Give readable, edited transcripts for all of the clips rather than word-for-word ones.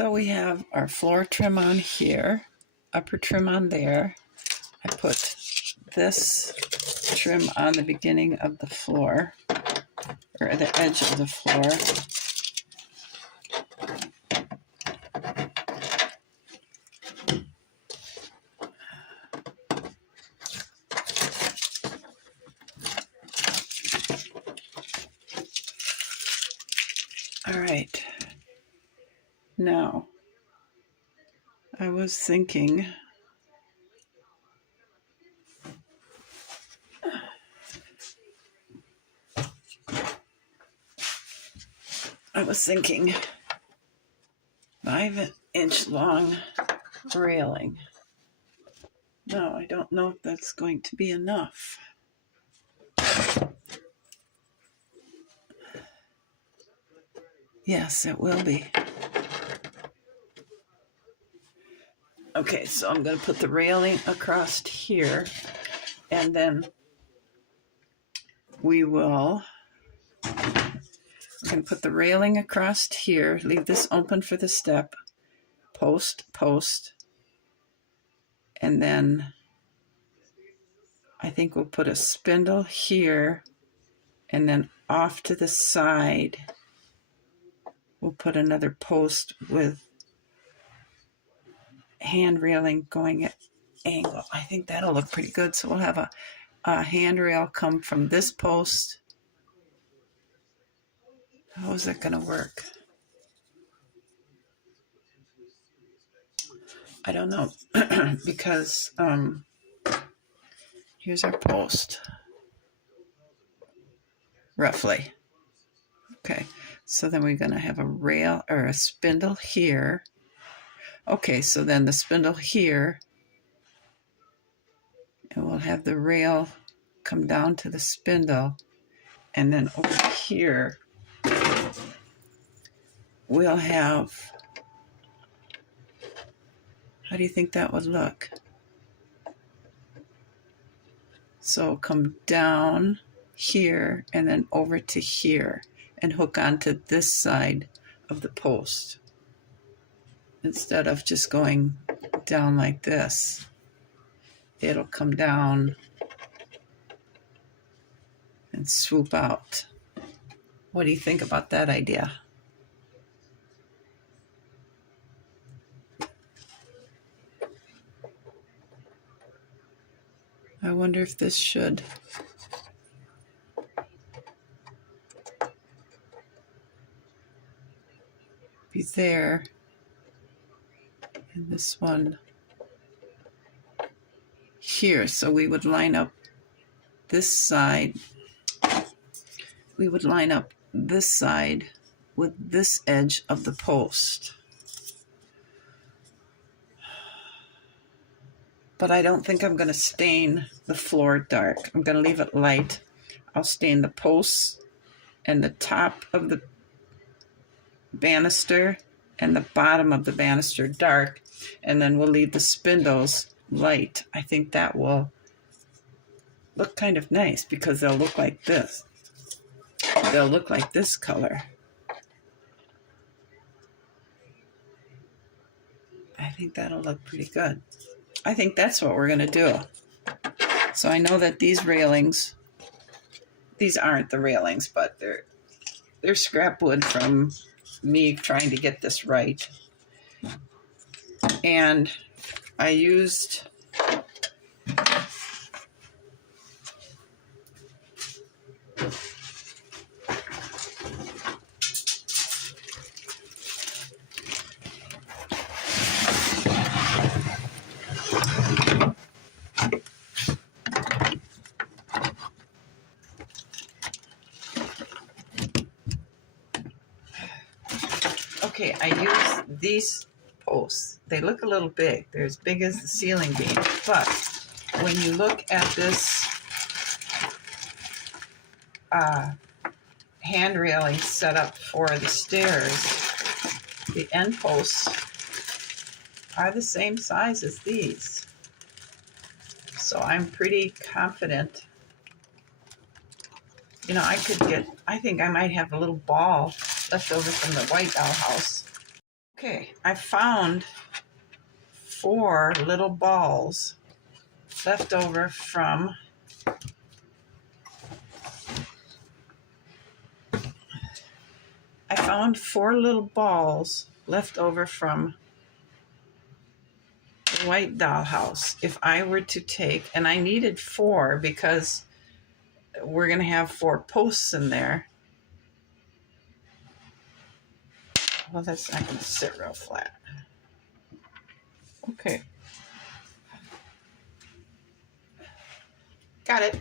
So we have our floor trim on here, upper trim on there. I put this trim on the beginning of the floor, or the edge of the floor. All right. Now, I was thinking I was thinking 5-inch long railing. No, I don't know if that's going to be enough. Yes, it will be. Okay, so I'm going to put the railing across here, and then we're going to put the railing across here, leave this open for the step, post, and then I think we'll put a spindle here, and then off to the side, we'll put another post with hand railing going at angle. I think that'll look pretty good. So we'll have a handrail come from this post. How is that going to work? I don't know because here's our post, roughly. Okay, so then we're going to have a rail or a spindle here. Okay, so then the spindle here, and we'll have the rail come down to the spindle, and then over here we'll have, how do you think that would look? So come down here and then over to here and hook onto this side of the post instead of just going down like this. It'll come down and swoop out. What do you think about that idea? I wonder if this should be there, and this one here. So we would line up this side. We would line up this side with this edge of the post. But I don't think I'm going to stain the floor dark. I'm going to leave it light. I'll stain the posts and the top of the banister and the bottom of the banister dark, and then we'll leave the spindles light. I think that will look kind of nice because they'll look like this. They'll look like this color. I think that'll look pretty good. I think that's what we're going to do. So I know that these railings, these aren't the railings, but they're scrap wood from me trying to get this right. And I used I use these posts. They look a little big. They're as big as the ceiling beam. But when you look at this hand railing set up for the stairs, the end posts are the same size as these. So I'm pretty confident. You know, I think I might have a little ball left over from the White Doll house. Okay, I found 4 little balls left over from I found 4 little balls left over from the white dollhouse. If I were to take, and I needed 4 because we're going to have 4 posts in there. Well, that's not going to sit real flat. Okay. Got it.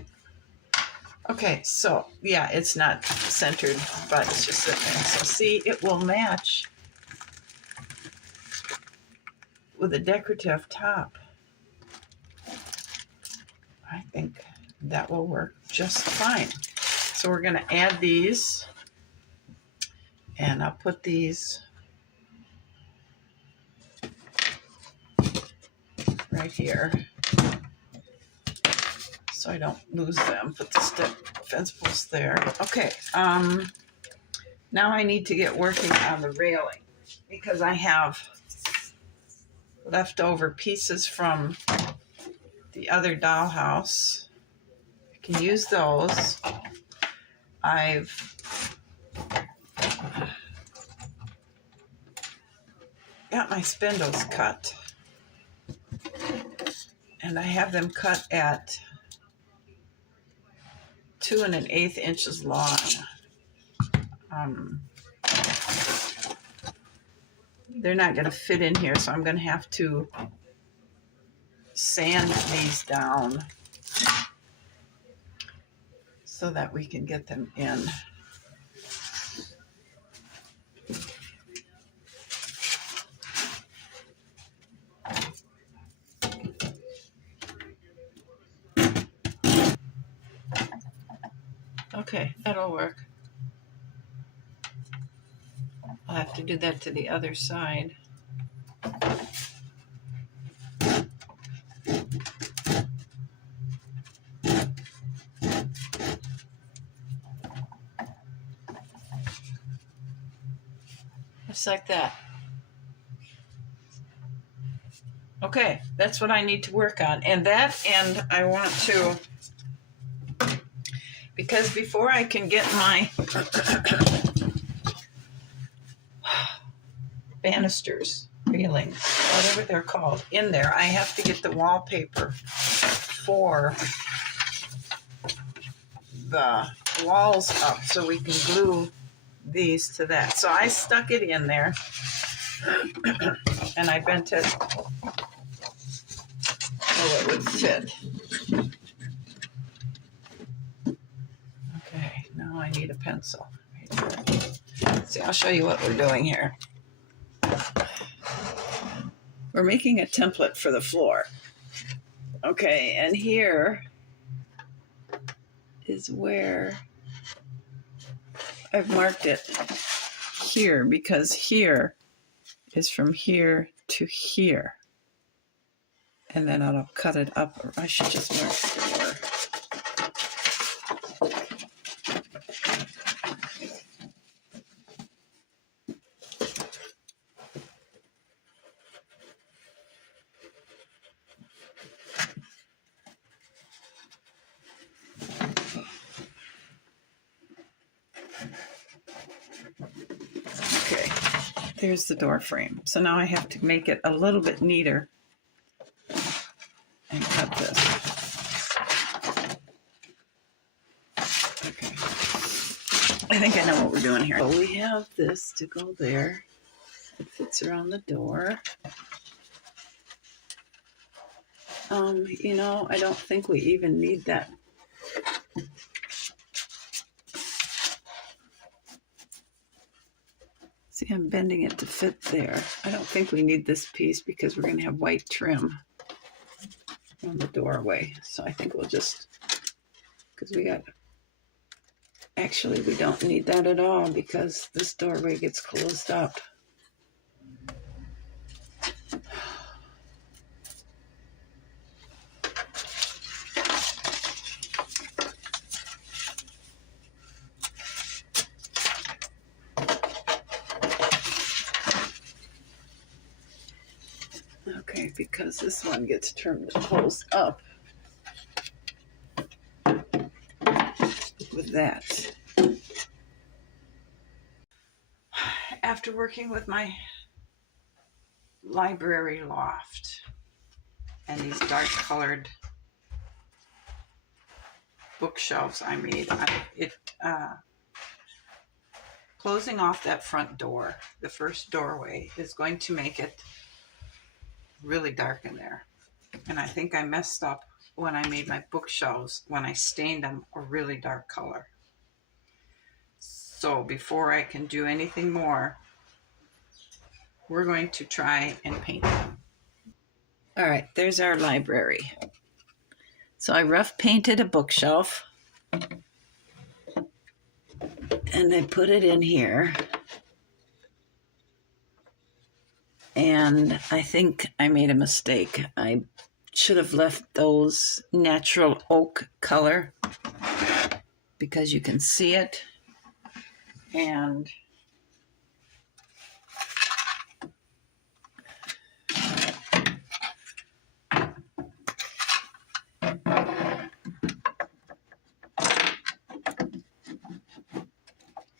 Okay, so yeah, it's not centered, but it's just sitting there. So see, it will match with a decorative top. I think that will work just fine. So we're going to add these, and I'll put these right here so I don't lose them. Put the fence posts there. Okay, now I need to get working on the railing because I have leftover pieces from the other dollhouse. I can use those. I've got my spindles cut, and I have them cut at 2 1/8 inches long. They're not going to fit in here, so I'm going to have to sand these down so that we can get them in. Okay, that'll work. I'll have to do that to the other side. Just like that. Okay, that's what I need to work on. And I want to, because before I can get my banisters, railings, whatever they're called, in there, I have to get the wallpaper for the walls up so we can glue these to that. So I stuck it in there and I bent it so it would fit. Okay, now I need a pencil. See, I'll show you what we're doing here. We're making a template for the floor. Okay, and here is where I've marked it here, because here is from here to here. And then I'll cut it up, or I should just mark floor. Okay, there's the door frame. So now I have to make it a little bit neater and cut this. Okay, I think I know what we're doing here. So we have this to go there. It fits around the door. You know, I don't think we even need that. See, I'm bending it to fit there. I don't think we need this piece because we're going to have white trim on the doorway. So I think we'll just, because actually we don't need that at all because this doorway gets closed up. because this one gets turned close up with that. After working with my library loft and these dark colored bookshelves I made, closing off that front door, the first doorway, is going to make it really dark in there. And I think I messed up when I made my bookshelves, when I stained them a really dark color. So before I can do anything more, we're going to try and paint them. All right, there's our library. So I rough painted a bookshelf and I put it in here. And I think I made a mistake. I should have left those natural oak color because you can see it. And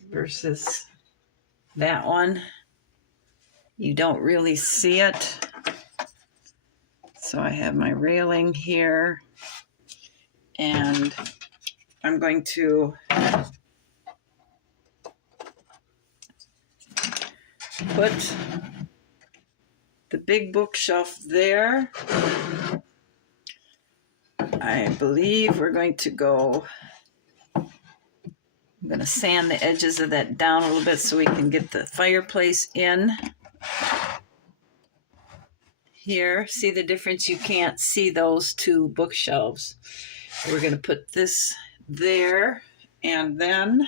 versus that one, you don't really see it. So I have my railing here, and I'm going to put the big bookshelf there. I believe we're going to go, I'm going to sand the edges of that down a little bit so we can get the fireplace in. Here, see the difference? You can't see those two bookshelves. We're going to put this there, and then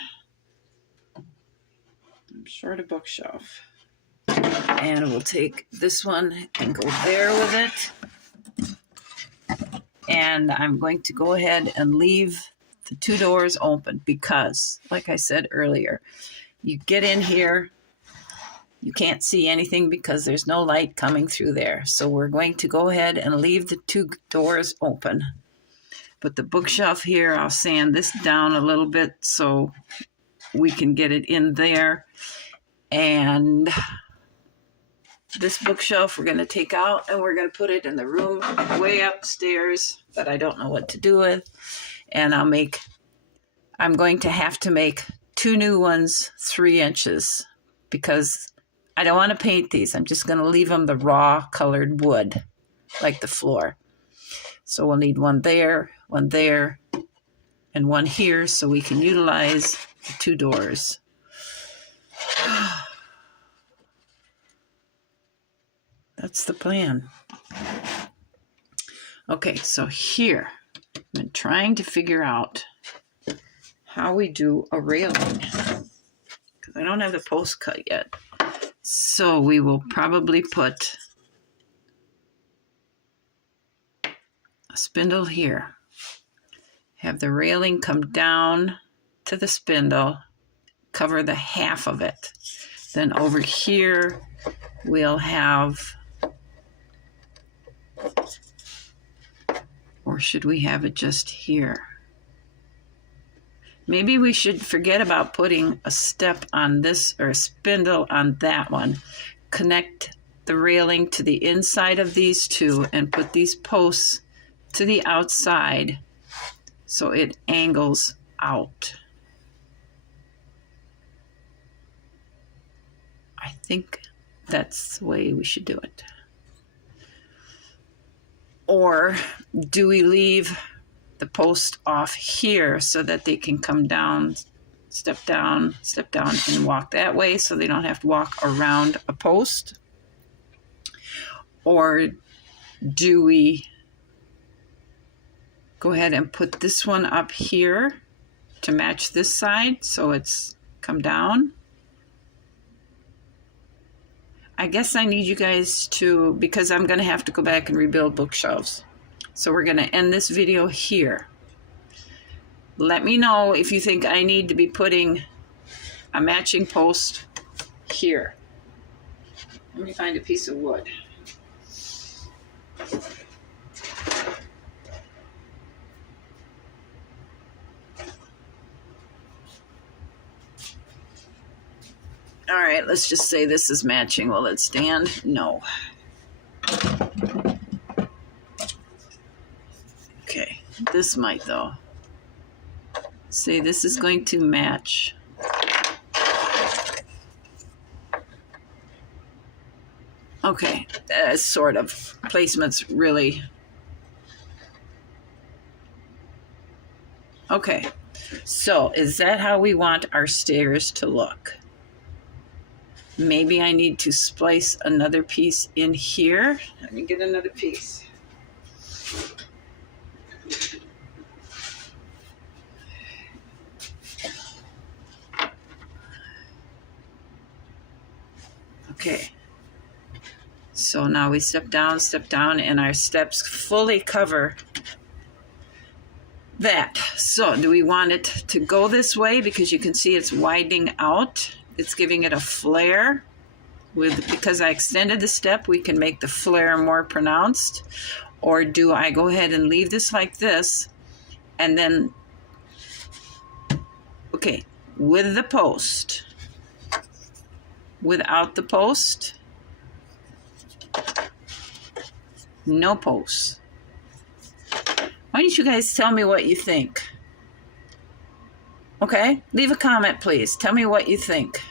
I'm short a bookshelf. And we'll take this one and go there with it. And I'm going to go ahead and leave the two doors open because, like I said earlier, you get in here, you can't see anything because there's no light coming through there. So we're going to go ahead and leave the two doors open. Put the bookshelf here. I'll sand this down a little bit so we can get it in there. And this bookshelf we're going to take out and we're going to put it in the room way upstairs that I don't know what to do with. And I'm going to have to make two new ones 3 inches because I don't want to paint these. I'm just going to leave them the raw colored wood like the floor. So we'll need one there, and one here so we can utilize the two doors. That's the plan. Okay, so here, I've been trying to figure out how we do a railing because I don't have the post cut yet. So we will probably put a spindle here. Have the railing come down to the spindle, cover the half of it. Then over here, we'll have, or should we have it just here? Maybe we should forget about putting a step on this or a spindle on that one. Connect the railing to the inside of these two and put these posts to the outside so it angles out. I think that's the way we should do it. Or do we leave the post off here so that they can come down, step down, and walk that way so they don't have to walk around a post? Or do we go ahead and put this one up here to match this side so it's come down? I guess I need you guys to, because I'm going to have to go back and rebuild bookshelves. So we're going to end this video here. Let me know if you think I need to be putting a matching post here. Let me find a piece of wood. All right, let's just say this is matching. Will it stand? No. Okay, this might though. See, this is going to match. Okay, sort of. Placement's really... Okay, so is that how we want our stairs to look? Maybe I need to splice another piece in here. Let me get another piece. Okay. So now we step down, and our steps fully cover that. So do we want it to go this way? Because you can see it's widening out. It's giving it a flare. Because I extended the step, we can make the flare more pronounced. Or do I go ahead and leave this like this, and then, okay, with the post, without the post, no posts. Why don't you guys tell me what you think? Okay, leave a comment, please. Tell me what you think.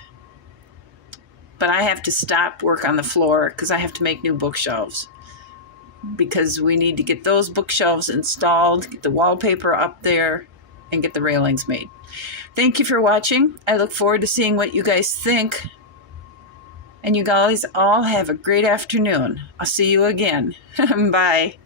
But I have to stop work on the floor because I have to make new bookshelves. Because we need to get those bookshelves installed, get the wallpaper up there, and get the railings made. Thank you for watching. I look forward to seeing what you guys think. And you guys all have a great afternoon. I'll see you again. Bye.